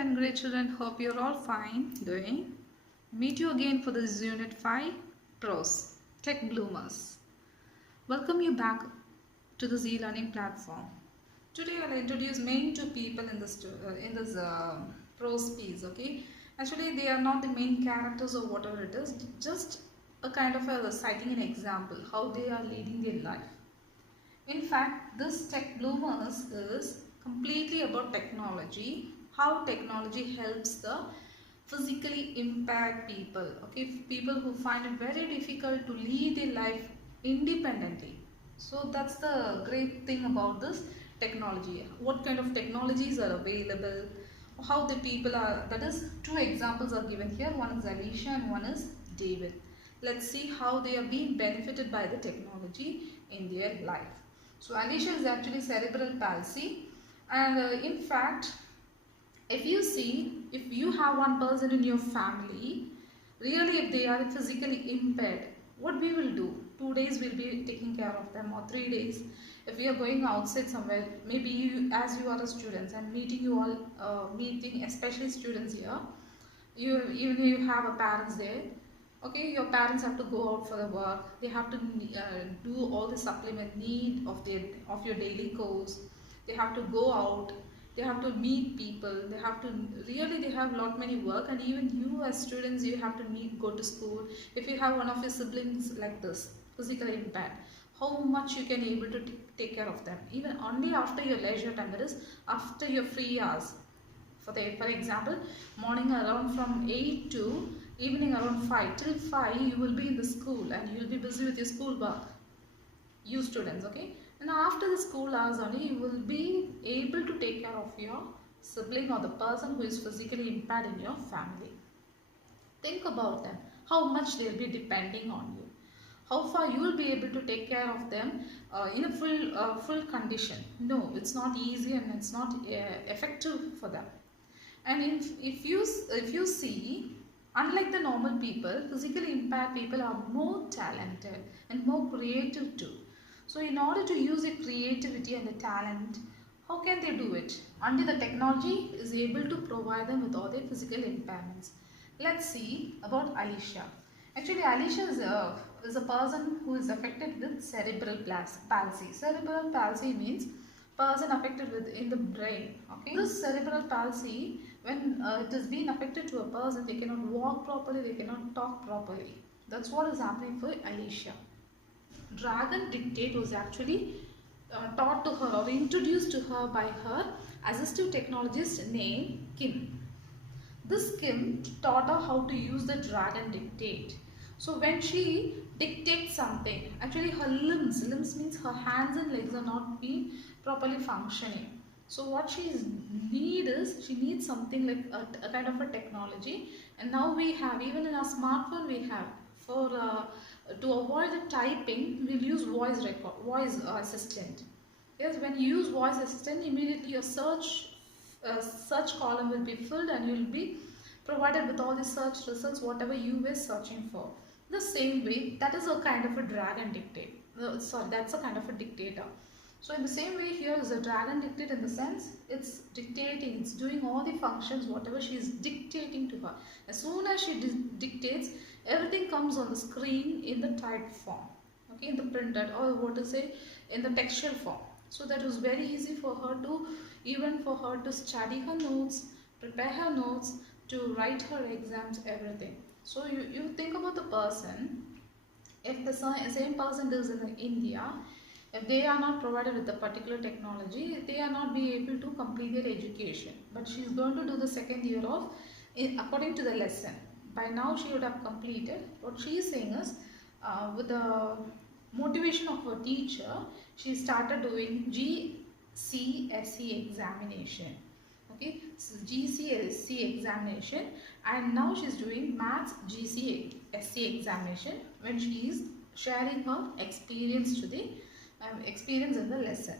and great children, hope you're all fine doing. Meet you again for this Unit 5 Pros Tech Bloomers. Welcome you back to the Z Learning platform. Today I'll introduce main two people in this pros piece. Okay, actually they are not the main characters or whatever it is, just a kind of a citing an example how they are leading their life. In fact, this Tech Bloomers is completely about technology, how technology helps the physically impaired people, okay, people who find it very difficult to lead their life independently. So that's the great thing about this technology. What kind of technologies are available, how the people are, that is two examples are given here. One is Alicia and one is David. Let's see how they are being benefited by the technology in their life. So Alicia is actually cerebral palsy, and in fact, if you see, if you have one person in your family, really if they are physically impaired, what we will do? 2 days we'll be taking care of them, or 3 days. If we are going outside somewhere, maybe you, as you are a student, and meeting you all, meeting especially students here, even you have a parents there. Okay, your parents have to go out for the work. They have to do all the supplement need of your daily course. They have to go out. They have to meet people. They have to really they have lot many work, and even you as students you have to go to school. If you have one of your siblings like this, physically impaired, how much you can able to take care of them. Even only after your leisure time, that is after your free hours. For example, morning around from 8 to evening around 5 till 5 you will be in the school and you will be busy with your school work, you students, okay. And after the school hours only you will be able to take care of your sibling or the person who is physically impaired in your family. Think about them, how much they will be depending on you, how far you will be able to take care of them in a full condition. No, it's not easy and it's not effective for them. And if you see, unlike the normal people, physically impaired people are more talented and more creative too. So in order to use their creativity and the talent, how can they do it? Only the technology is able to provide them with all their physical impairments. Let's see about Alicia. Actually, Alicia is a person who is affected with cerebral palsy. Cerebral palsy means person affected in the brain. Okay, this cerebral palsy, when it has been affected to a person, they cannot walk properly, they cannot talk properly. That's what is happening for Alicia. Dragon Dictate was actually taught to her or introduced to her by her assistive technologist named Kim. This Kim taught her how to use the Dragon Dictate. So when she dictates something, actually her limbs means her hands and legs are not being properly functioning. So what she needs something like a kind of a technology, and now we have, even in our smartphone we have, for to avoid the typing we'll use voice assistant. Yes, when you use voice assistant, immediately your search column will be filled and you will be provided with all the search results whatever you were searching for. The same way, that is a kind of a Dragon Dictate. That's a kind of a dictator. So in the same way, here is a Dragon Dictate, in the sense it's dictating, it's doing all the functions whatever she is dictating to her. As soon as she dictates, everything comes on the screen in the typed form, okay, in the printed, or what to say, in the textual form. So that was very easy for her to study her notes, prepare her notes, to write her exams, everything. So you think about the person, if the same person lives in India, if they are not provided with a particular technology, they are not be able to complete their education. But she is going to do the second year of, according to the lesson. By now she would have completed. What she is saying is, with the motivation of her teacher, she started doing GCSE examination. Okay, so GCSE examination, and now she is doing Maths GCSE examination, when she is sharing her experience to the experience in the lesson.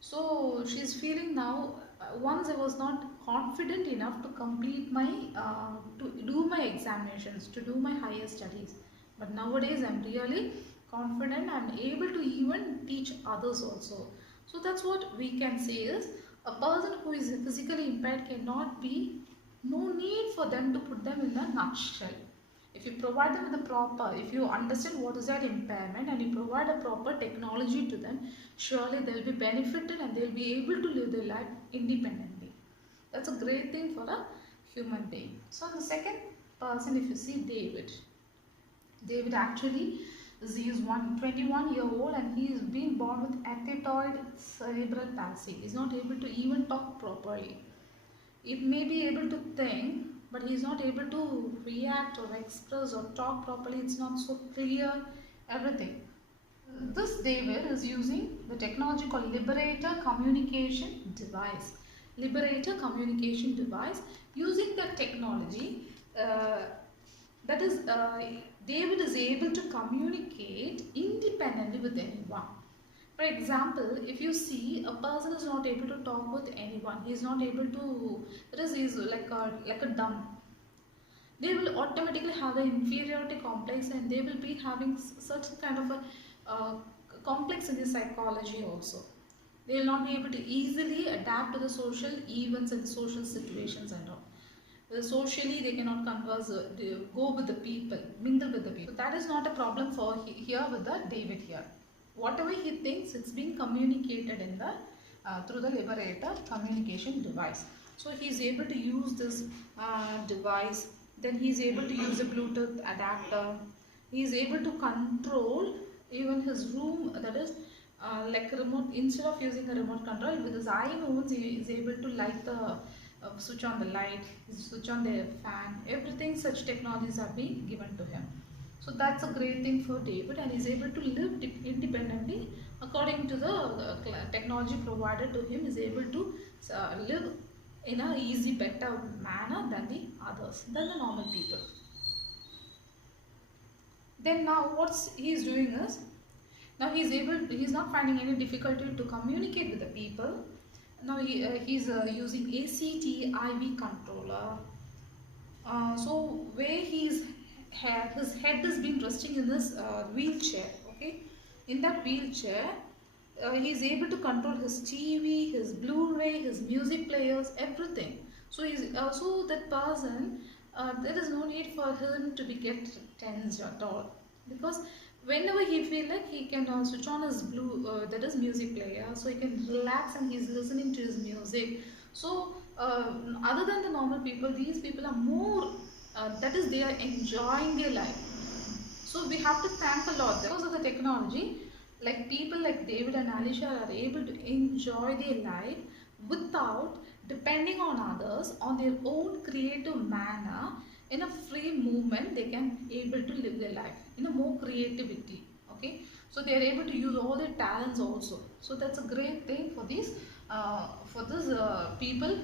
So she is feeling now, once I was not confident enough to complete my to do my examinations, to do my higher studies, but nowadays I am really confident, I am able to even teach others also. So that's what we can say is, a person who is physically impaired cannot be No need for them to put them in a nutshell. If you provide them with the proper, if you understand what is their impairment and you provide a proper technology to them, surely they'll be benefited and they'll be able to live their life independently. That's a great thing for a human being. So the second person, if you see David actually he is 21-year-old and he is being born with athetoid cerebral palsy. He is not able to even talk properly. It may be able to think, but he is not able to react or express or talk properly. It's not so clear, everything. This David is using the technology called Liberator Communication Device. Liberator Communication Device. Using that technology, that is, David is able to communicate independently with anyone. For example, if you see a person is not able to talk with anyone, he is not able to, that is, he is like a dumb. They will automatically have the inferiority complex and they will be having certain kind of a complex in the psychology also. They will not be able to easily adapt to the social events and the social situations and all. Socially, they cannot converse, go with the people, mingle with the people. So that is not a problem for here with the David here. Whatever he thinks, it's being communicated in the through the Liberator communication device. So he is able to use this device. Then he is able to use a Bluetooth adapter. He is able to control even his room, that is like a remote. Instead of using a remote control, with his eye movements, he is able to light the switch on the light, switch on the fan, everything. Such technologies are being given to him. So that's a great thing for David, and he's able to live independently according to the technology provided to him. Is able to live in a easy, better manner than the others, than the normal people. Then now what he's doing is, now he's not finding any difficulty to communicate with the people. Now he's using ACT IV controller. So where his head is being resting in this wheelchair. Okay, in that wheelchair, he is able to control his TV, his Blu-ray, his music players, everything. So he's also that person. There is no need for him to be get tensed at all, because whenever he feel like, he can switch on his that is music player, so he can relax and he's listening to his music. So other than the normal people, these people are more that is, they are enjoying their life. So we have to thank a lot because of the technology. Like people like David and Alicia are able to enjoy their life without depending on others, on their own creative manner. In a free movement, they can able to live their life in a more creativity. Okay, so they are able to use all their talents also. So that's a great thing for these people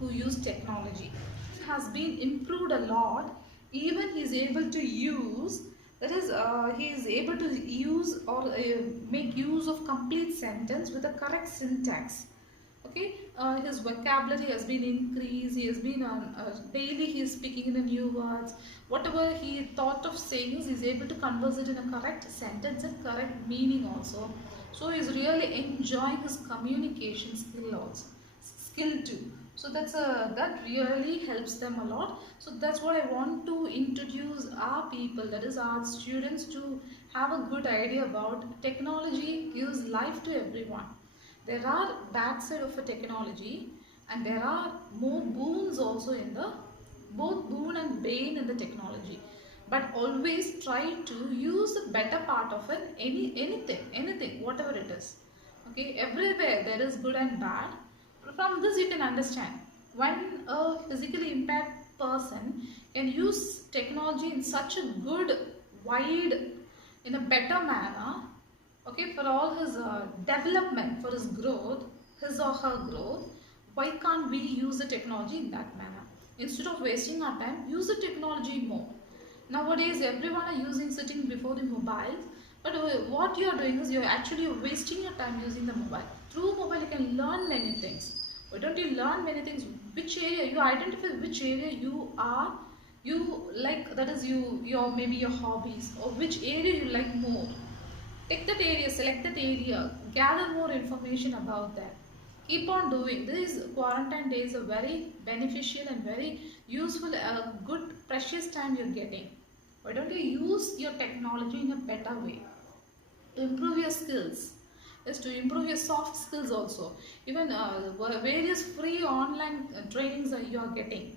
who use technology. It has been improved a lot. Even he is able to use, that is he is able to use or make use of complete sentence with the correct syntax. Okay, his vocabulary has been increased. He has been daily he is speaking in the new words. Whatever he thought of saying, he is able to converse it in a correct sentence and correct meaning also. So he is really enjoying his communication skill too. So that really helps them a lot. So that's what I want to introduce our people, that is our students, to have a good idea about technology gives life to everyone. There are bad side of a technology and there are more boons also in the, both boon and bane in the technology. But always try to use the better part of it, anything, whatever it is. Okay, everywhere there is good and bad. From this you can understand when a physically impaired person can use technology in such a good, wide, in a better manner. Okay, for all his development, for his growth, his or her growth, why can't we use the technology in that manner? Instead of wasting our time, use the technology more. Nowadays, everyone are using sitting before the mobiles, but what you are doing is you are actually wasting your time using the mobile. Through mobile, you can learn many things. Why don't you learn many things? Which area you identify, which area you like, that is your maybe your hobbies, or which area you like more. Take that area, select that area, gather more information about that. Keep on doing. These quarantine days are very beneficial and very useful, good, precious time you're getting. Why don't you use your technology in a better way to improve your skills? Is to improve your soft skills also. Even various free online trainings that you are getting.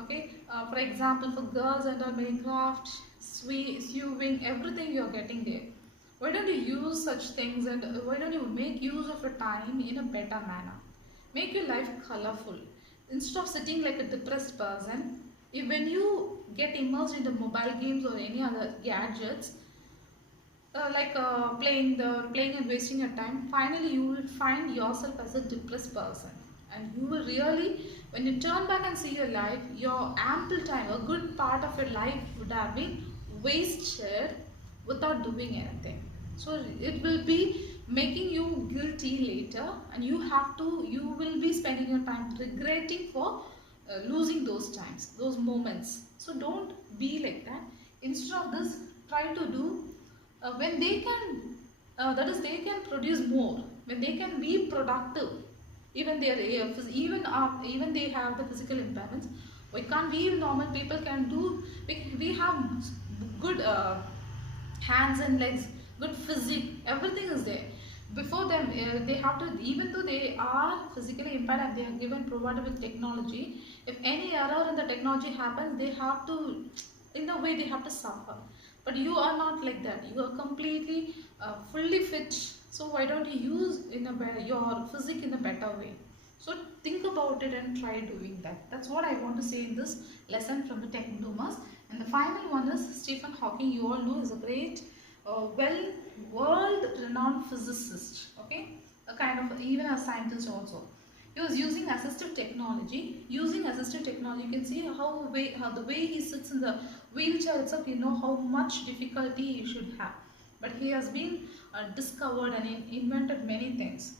Okay, for example, for girls under Minecraft, sewing, everything you are getting there. Why don't you use such things, and why don't you make use of your time in a better manner? Make your life colorful. Instead of sitting like a depressed person, when you get immersed in the mobile games or any other gadgets, playing and wasting your time, finally you will find yourself as a depressed person, and you will really, when you turn back and see your life, your ample time, a good part of your life would have been wasted without doing anything. So it will be making you guilty later, and you will be spending your time regretting for losing those times, those moments. So don't be like that. Instead of this, try to do when they can, that is, they can produce more, when they can be productive, even they are even they have the physical impairments. We can't, we normal people can do, we have good hands and legs, good physique, everything is there. Before them, they have to, even though they are physically impaired and they are given provided with technology, if any error in the technology happens, they have to, in a way they have to suffer. But you are not like that. You are completely fully fit. So why don't you use your physique in a better way? So think about it and try doing that. That's what I want to say in this lesson from the Tech Bloomers. And the final one is Stephen Hawking. You all know is a great, world-renowned physicist. Okay, a kind of, even a scientist also. He was using assistive technology. Using assistive technology, you can see how the way he sits in the wheelchair itself, you know how much difficulty he should have. But he has been discovered and invented many things.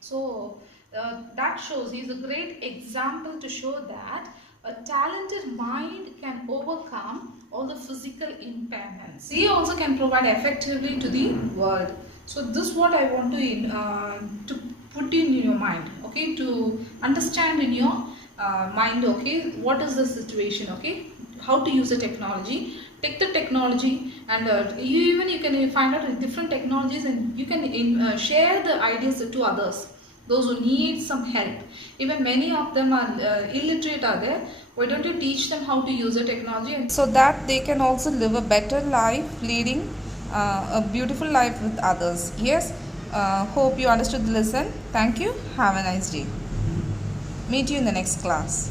So that shows, he is a great example to show that a talented mind can overcome all the physical impairments. He also can provide effectively to the world. So this is what I want to put in your mind, okay, to understand in your mind, okay, what is the situation, okay, how to use the technology. Take the technology, and you can find out different technologies, and you can share the ideas to others, those who need some help. Even many of them are illiterate are there. Why don't you teach them how to use the technology, and so that they can also live a better life, leading a beautiful life with others. Yes, hope you understood the lesson. Thank you. Have a nice day. Meet you in the next class.